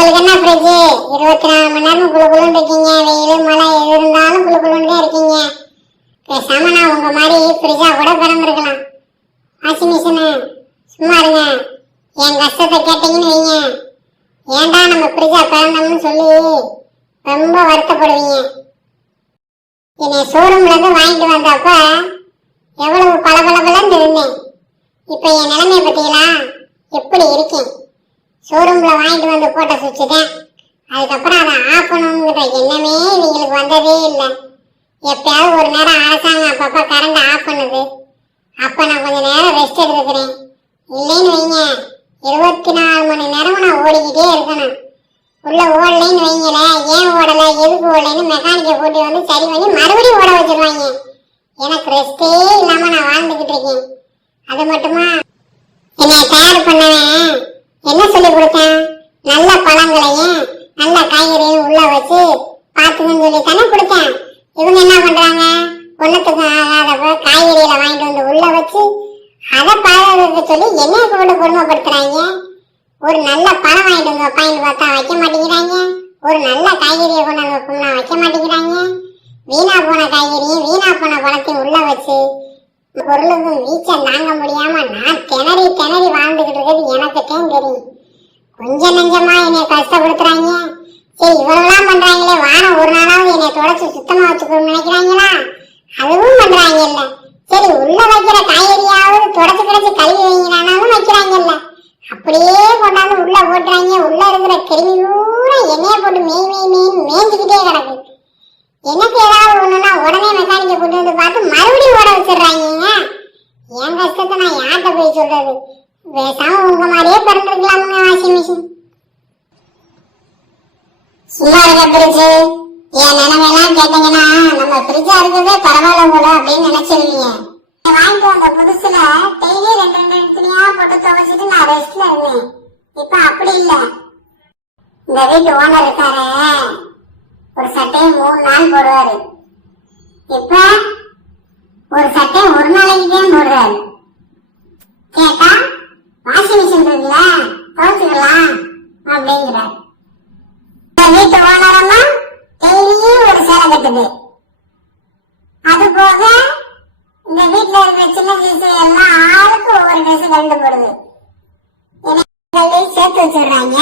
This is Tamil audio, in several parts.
உங்களுக்கு என்ன ஃப்ரிட்ஜ் 24 மணி நேரம் குளுகுளுன்னு இருக்கீங்க, வெயில் மழை எது இருந்தாலும் குளுகுளுன்னு தான் இருக்கீங்க. பேசாம நான் உங்க மாதிரி ஃப்ரிட்ஜா கூட பிறந்திருக்கலாம். வாஷிங் மிஷினு சும்மா இருங்க, என் கஷ்டத்தை கேட்டீங்கன்னு வைங்க, ஏன்டா நம்ம ஃப்ரிட்ஜா பிறந்தோம்னு சொல்லி ரொம்ப வருத்தப்படுவீங்க. என்னை ஷோரூம்ல இருந்து வாங்கிட்டு வந்தப்ப எவ்வளவு பளபளபளன்னு இருந்தேன். இப்ப என் நிலைமையை பத்தீங்களா எப்படி இருக்கேன்? ஷோரூம்ல வாங்கிட்டு வந்து போட்ட சுவிட்சு தான். அதுக்கப்புறம் அதை ஆஃப் பண்ணணுங்கிற எண்ணமே இவங்களுக்கு வந்ததே இல்லை. எப்பயாவது ஒரு நேரம் அரசாங்கம் அப்பப்ப கரண்ட் ஆஃப் பண்ணுது, அப்ப நான் கொஞ்ச நேரம் ரெஸ்ட் எடுத்துக்கிறேன். இல்லைன்னு வைங்க 24 மணி நேரமும் நான் ஓடிக்கிட்டே இருக்கணும். உள்ள ஓடலைன்னு வைங்கள, ஏன் ஓடலை எதுக்கு ஓடலைன்னு மெக்கானிக்கை கூட்டி வந்து சரி பண்ணி மறுபடியும் ஓட வச்சிருவாங்க. எனக்கு ரெஸ்டே இல்லாம நான் வாழ்ந்துகிட்டு இருக்கேன். அது மட்டுமா, என்னை தயார் பண்ணவன் என்ன சொல்லி கொடுத்தேன்? நல்ல பழங்களையும் நல்ல காய்கறியும் உள்ள வச்சு பார்த்துக்கன்னு சொல்லி தானே கொடுத்தேன். இவங்க என்ன பண்றாங்க? ஒன்னத்துக்கு ஆகாதப்ப காய்கறியில வாங்கிட்டு வந்து உள்ள வச்சு அதை பாதுகாக்க சொல்லி என்னைய கூட கொடுமைப்படுத்துறாங்க. ஒரு நல்ல பழம் வாங்கிட்டு வந்து வைப்பாங்கன்னு பார்த்தா வைக்க மாட்டேங்கிறாங்க. ஒரு நல்ல காய்கறியை கொண்டு வந்து வைப்போம்னா வைக்க மாட்டேங்கிறாங்க. வீணா போன காய்கறியும் வீணா போன பழத்தையும் உள்ள வச்சு பொருளுக்கும் வீச்சம் தாங்க முடியாம நான் திணறி திணறி வாழ்ந்துகிட்டு இருக்கிறது எனக்கு தான் தெரியும். கொஞ்சம் நெஞ்சமா என்னை கஷ்டப்படுத்துறாங்க. சரி இவ்வளவுலாம் பண்றாங்களே, வாரம் ஒரு நாளாவது என்னை தொடச்சு சுத்தமா வச்சுக்கணும்னு நினைக்கிறாங்களா? அதுவும் பண்றாங்க இல்ல. சரி உள்ள வைக்கிற காய்கறியாவது தொடச்சு கிடச்சு கழுவி வைங்கனாலும் வைக்கிறாங்கல்ல, அப்படியே கொண்டாந்து உள்ள போட்டுறாங்க. உள்ள இருக்கிற கிருமி பூரா எண்ணெய போட்டு மேய்ஞ்சுக்கிட்டே கிடக்கு. எனக்கு ஏதாவது ஒண்ணுன்னா உடனே மெக்கானிக்கை கொண்டு வந்து பார்த்து மறுபடியும் ஓட வச்சிடுறாங்க. என் கஷ்டத்தை நான் யார்கிட்ட போய் சொல்றது? பேசாம உங்க மாதிரியே பிறந்திருக்கலாமுங்க வாஷிங் மிஷின். சும்மா இருக்க ஃப்ரிட்ஜ், என் நிலைமையெல்லாம் கேட்டீங்கன்னா நம்ம ஃப்ரிட்ஜா இருக்கிறதே பரவாயில்ல போல அப்படின்னு நினைச்சிருவீங்க. வாங்கிட்டு வந்த புதுசுல டெய்லி 2 துணியா போட்டு துவைச்சிட்டு நான் ரெஸ்ட்ல இருந்தேன். இப்ப அப்படி இல்ல. இந்த வீட்டு ஓனர் இருக்காரு, ஒரு சட்டையை 3 நாள் போடுவாரு. இப்ப ஒரு சட்டையை ஒரு நாளைக்கு தான் போடுறாரு. கேட்டா வாஷிங் மிஷின் இருக்குல்ல துவைச்சுக்கலாம் அப்படிங்கிறாரு. இந்த வீட்டு ஓனரம்மா டெய்லி ஒரு சேலை கட்டுது. அது போக இந்த வீட்டுல இருக்கிற சின்ன ஜீசு எல்லாம் ஆளுக்கு ஒவ்வொரு ட்ரெஸ் கண்டு போடுது. சேர்த்து வச்சிடுறாங்க.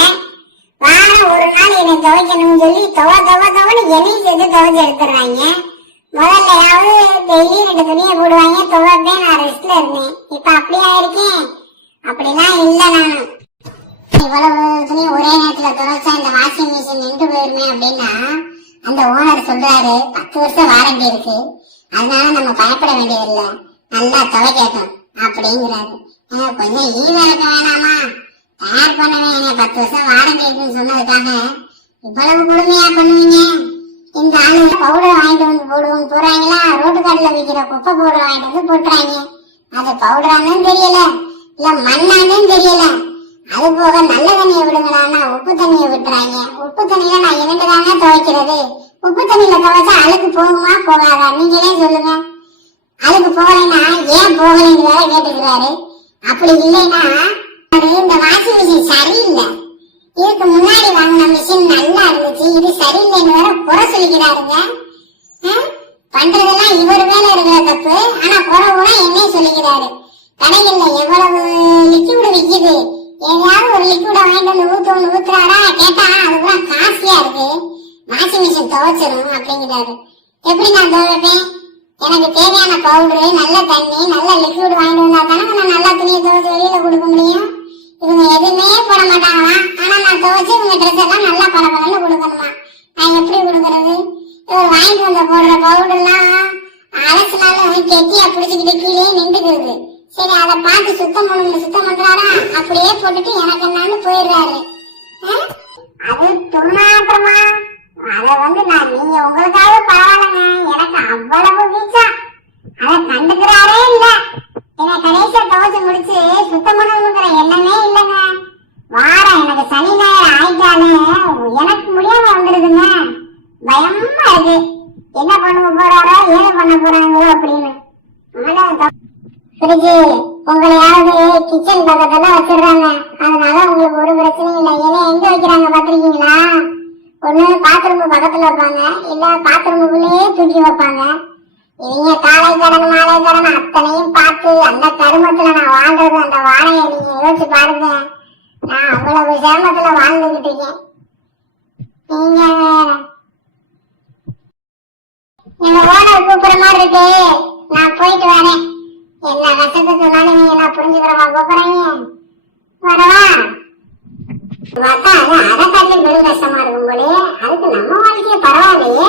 வாரம் ஒரு நாள் என்னை துவைக்கணும்னு சொல்லி துவன்னு எதையும் சேர்த்து துவைச்சு எடுத்துடுறாங்க. முதல்லையாவது டெய்லி 2 துணியை போடுவாங்க, துவைப்பே நான் ரெஸ்ட்ல இருந்தேன். இப்ப அப்படியா இருக்கேன்? அப்படிலாம் இல்ல. நானும் இவ்வளவு துணி ஒரே நேரத்துல துவைச்சா இந்த வாஷிங் மிஷின் நின்று போயிருமே அப்படின்னா அந்த ஓனர் சொல்றாரு 10 வருஷம் வாரண்டி இருக்கு, அதனால நம்ம பயப்பட வேண்டியதில்லை, நல்லா துவைக்கட்டும் அப்படிங்கிறாரு. கொஞ்சம் ஈவா இருக்க வேணாமா? தயார் பண்ணவே என்ன 10 வருஷம் வாரண்டி இருக்குன்னு சொன்னதுக்காக இவ்வளவு கொடுமையா பண்ணுவீங்க? இந்த ஆளு பவுடர் வாங்கிட்டு வந்து போடுவோம் போறாங்களா, ரோட்டு காட்டுல விற்கிற குப்பை பவுடர் வாங்கிட்டு வந்து போட்டுறாங்க. அது பவுடரானு தெரியல, இல்ல மண்ணானு தெரியல. அது போக நல்ல தண்ணியை விடுங்களான்னா உப்பு தண்ணியை விட்டுறாங்க. உப்பு தண்ணியில நான் 2 தானே துவைக்கிறது. உப்பு தண்ணியில துவைச்சா அழுக்கு போகுமா போகாதா? நீங்களே சொல்லுங்க. அழுக்கு போகலைன்னா ஏன் போகலைன்னு வேற கேட்டுக்கிறாரு. அப்படி இல்லைன்னா இந்த வாஷிங் மிஷின் சரியில்லை, இதுக்கு முன்னாடி வாங்கின மிஷின் நல்லா இருந்துச்சு, இது சரியில்லைன்னு வேற குறை சொல்லிக்கிறாருங்க. பண்றதெல்லாம் இவர் மேல இருக்கிற தப்பு, ஆனா குறை கூட என்னைய சொல்லிக்கிறாரு. கடைகள்ல எவ்வளவு லிக்விட் விக்குது, ஏதாவது ஒரு லிக்விட வாங்கிட்டு வந்து ஊத்துறாரா? கேட்டா அதுக்கெல்லாம் காஸ்ட்லியா இருக்கு, வாஷிங் மிஷின் துவைச்சிடும் அப்படிங்கிறாரு. எப்படி நான் துவைப்பேன்? எனக்கு தேவையான பவுடரு, நல்ல தண்ணி, நல்ல லிக்விட் வாங்கிட்டு வந்தா தானே நான் நல்லா துணியை துவைச்சு வெளியில கொடுக்க முடியும். இவங்க எதுவுமே போட மாட்டாங்களாம், ஆனா நான் துவைச்சு இவங்க ட்ரெஸ் எல்லாம் நல்லா பரபரன்னு கொடுக்கணுமா? நான் எப்படி கொடுக்கறது? இவர் வாங்கிட்டு வந்த போடுற பவுடர்லாம் அலசினாலும் கெட்டியா பிடிச்சிக்கிட்டு கீழே நின்றுக்கிறது. சரி அதை பார்த்து சுத்தம் பண்றாரா? அப்படியே போட்டுட்டு எனக்கு என்னன்னு போயிடுறாரு. அது துர்நாற்றமா? அதை நான் நீங்க உங்களுக்காக பரவாயில்லைங்க, எனக்கு அவ்வளவு வீச்சா அதை கண்டுக்கிறாரே இல்ல. என்னை கடைசியா துவைச்சு முடிச்சு சுத்தம் பண்ணணுங்கிற எண்ணமே இல்லைங்க. வாரம் எனக்கு சனி ஞாயிறு ஆயிட்டாலே எனக்கு முடியாம வந்துடுதுங்க. பயமா இருக்கு, என்ன பண்ண போறாரோ ஏது பண்ண போறாங்களோ அப்படின்னு. ஃப்ரிட்ஜ் உங்களையாவது கிச்சன் பக்கத்துல வச்சிடுறாங்க. அதனால உங்களுக்கு ஒரு பிரச்சனையும் இல்லை. ஏன்னா எங்க வைக்கிறாங்க பாத்திருக்கீங்களா? ஒண்ணு பாத்ரூம் பக்கத்துல வைப்பாங்க, இல்ல பாத்ரூமுக்குள்ளேயே தூக்கி வைப்பாங்க. இவங்க காலை கடன் மாலை கடன் அத்தனையும் பார்த்து அந்த கருமத்துல நான் வாழ்றது அந்த வாழைய நீங்க யோசிச்சு பாருங்க. நான் அவ்வளவு சேமத்துல வாழ்ந்துகிட்டு இருக்கேன். நீங்க நீங்க ஓனர் கூப்பிடுற மாதிரி இருக்கு. நான் போயிட்டு வரேன். எல்லா கஷ்டத்துக்கு சொன்னாலும் நீங்க நான் புரிஞ்சுக்கிறவா கூப்பிடுறீங்க. வரவா? பார்த்தா அது அதை காட்டிலும் பெரும் கஷ்டமா இருக்கும் போலே. அதுக்கு நம்ம வாழ்க்கையே பரவாயில்லையே.